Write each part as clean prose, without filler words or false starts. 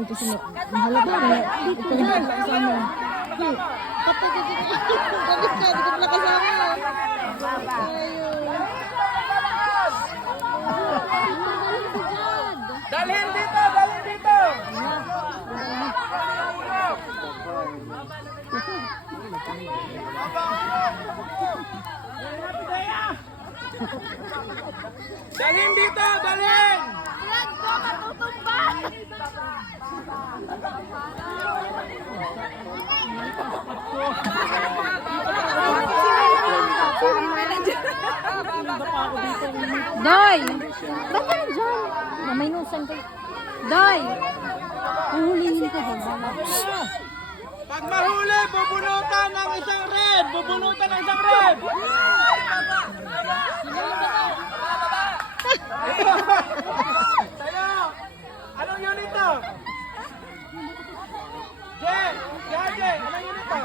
yun kasi mahalata na. Ito yung kasama. Patay ka dito. Galit ka, di ko pala kasama. Ayun. Dalhin dito! Dalhin dito! Dalhin dito! Dalhin! Ilan ko matutumba? Day! Ba't ka dyan? May nusan kayo. Day! Huhulihin ka dyan. Pag mahuli, bubunutan ng isang red! Bubunutan ng isang red! Tayo! Anong unit to? Jen! Jen! Anong unit to?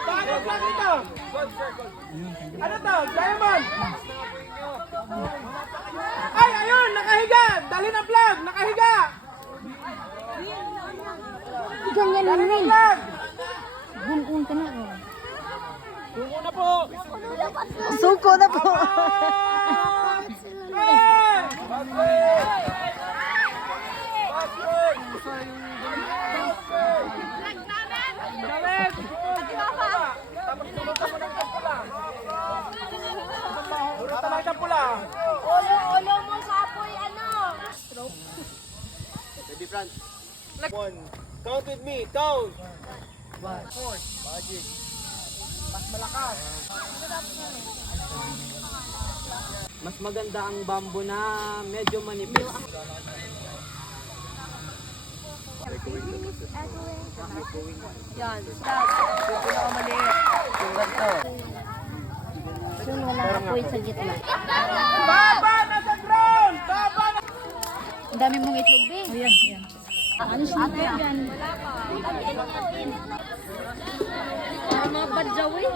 Bakit lang ito? Ano to? Diamond! Ay! Ayun! Nakahiga! Dali ng flag! Nakahiga! Ganyan lang Dali ng rin. flag! Gunun ka na. Tungo na po! Suko na po. Hey! Basket! Galit! Tapos tumutan mo ng kampula. Tumutan ng kampula. Ulo mo sa apoy, ano? Ready, Franz? One. Count with me. Count. One. Four. Magic. Mas malakas. Mas maganda ang bamboo na medyo manipis. Yan. Stop. Yun, walang apoy sa gitna. Baba! Nasa ground! Baba! Ang dami mong itlog, be. Oh, yan, yan. Ano siya na yan? Para mga badyaw eh.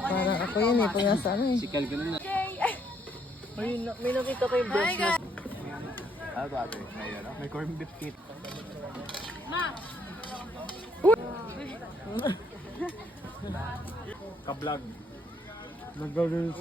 Parang ako yun eh, pag nasa ano eh. Sikal ganun na. May nakita ko yung boss na. Ah, bagay. May corn beef kit. Kablag. Nagagawin.